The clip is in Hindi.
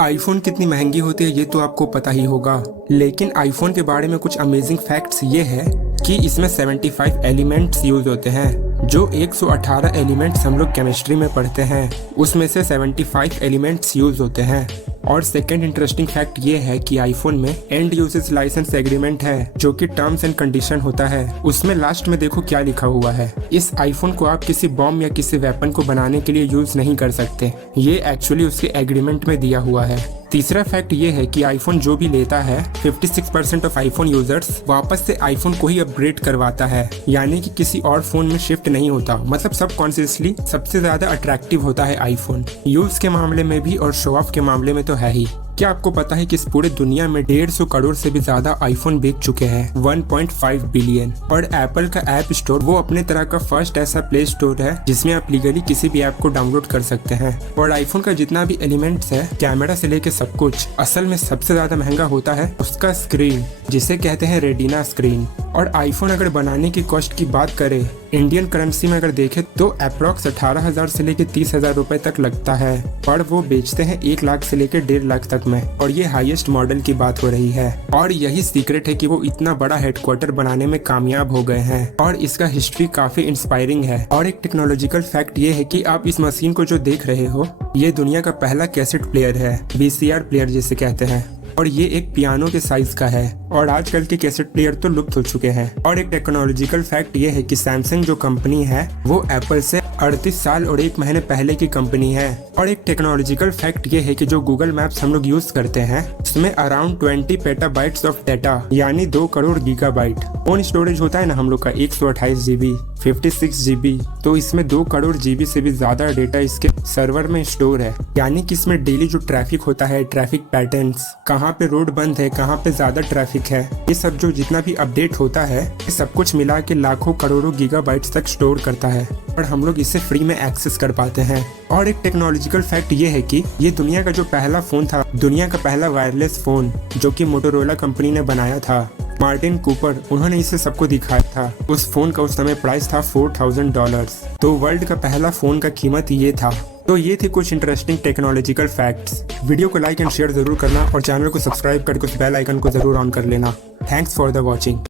आईफोन कितनी महंगी होती है ये तो आपको पता ही होगा, लेकिन आईफोन के बारे में कुछ अमेजिंग फैक्ट्स ये है कि इसमें 75 एलिमेंट्स यूज होते हैं। जो 118 एलिमेंट्स हम लोग केमिस्ट्री में पढ़ते हैं उसमें से 75 एलिमेंट्स यूज होते हैं। और सेकंड इंटरेस्टिंग फैक्ट ये है कि आईफोन में एंड यूजेस लाइसेंस एग्रीमेंट है जो कि टर्म्स एंड कंडीशन होता है। उसमें लास्ट में देखो क्या लिखा हुआ है, इस आईफोन को आप किसी बॉम्ब या किसी वेपन को बनाने के लिए यूज नहीं कर सकते। ये एक्चुअली उसके एग्रीमेंट में दिया हुआ है। तीसरा फैक्ट ये है कि आईफोन जो भी लेता है 56% ऑफ आईफोन यूजर्स वापस से आईफोन को ही अपग्रेड करवाता है, यानी कि किसी और फोन में शिफ्ट नहीं होता। मतलब सब कॉन्शियसली सबसे ज्यादा अट्रैक्टिव होता है आईफोन, यूज के मामले में भी और शो ऑफ के मामले में तो है ही। क्या आपको पता है कि इस पूरे दुनिया में 150 करोड़ से भी ज्यादा आईफोन बिक चुके हैं, 1.5 बिलियन। और एप्पल का ऐप स्टोर वो अपने तरह का फर्स्ट ऐसा प्ले स्टोर है जिसमें आप लीगली किसी भी ऐप को डाउनलोड कर सकते हैं। और आईफोन का जितना भी एलिमेंट्स है, कैमरा से लेके सब कुछ, असल में सबसे ज्यादा महंगा होता है उसका स्क्रीन, जिसे कहते हैं रेटिना स्क्रीन। और आईफोन अगर बनाने की कॉस्ट की बात करें इंडियन करेंसी में अगर देखें तो अप्रोक्स 18,000 से लेके 30,000 रुपए तक लगता है, पर वो बेचते हैं 1 लाख से लेके 1.5 लाख तक में। और ये हाईएस्ट मॉडल की बात हो रही है। और यही सीक्रेट है कि वो इतना बड़ा हेडक्वार्टर बनाने में कामयाब हो गए हैं। और इसका हिस्ट्री काफी इंस्पायरिंग है। और एक टेक्नोलॉजिकल फैक्ट ये है कि आप इस मशीन को जो देख रहे हो ये दुनिया का पहला कैसेट प्लेयर है, VCR प्लेयर जिसे कहते हैं। और ये एक पियानो के साइज का है। और आजकल के कैसेट प्लेयर तो लुप्त हो चुके हैं। और एक टेक्नोलॉजिकल फैक्ट ये है कि सैमसंग जो कंपनी है वो एप्पल से 38 साल और 1 महीने पहले की कंपनी है। और एक टेक्नोलॉजिकल फैक्ट ये है कि जो गूगल मैप्स हम लोग यूज करते हैं उसमें अराउंड 20 पेटाबाइट्स ऑफ डाटा, यानी 2 करोड़ गीगाबाइट फोन स्टोरेज होता है ना हम लोग का, 128 GB, 56 GB। तो इसमें 2 करोड़ GB से भी ज्यादा डेटा इसके सर्वर में स्टोर है। यानी कि इसमें डेली जो ट्रैफिक होता है, ट्रैफिक पैटर्न्स, कहाँ पे रोड बंद है, कहाँ पे ज्यादा ट्रैफिक है, ये सब जो जितना भी अपडेट होता है ये सब कुछ मिला के लाखों करोड़ों गीगाबाइट्स तक स्टोर करता है। और हम लोग इसे फ्री में एक्सेस कर पाते हैं। और एक टेक्नोलॉजिकल फैक्ट ये है कि ये दुनिया का जो पहला फोन था, दुनिया का पहला वायरलेस फोन जो कि मोटोरोला कंपनी ने बनाया था, मार्टिन कूपर, उन्होंने इसे सबको दिखाया था। उस फोन का उस समय प्राइस था $4,000। तो वर्ल्ड का पहला फोन का कीमत ये था। तो ये थे कुछ इंटरेस्टिंग टेक्नोलॉजिकल फैक्ट्स। वीडियो को लाइक एंड शेयर जरूर करना और चैनल को सब्सक्राइब करके उस बेल आइकन को जरूर ऑन कर लेना। Thanks for the watching.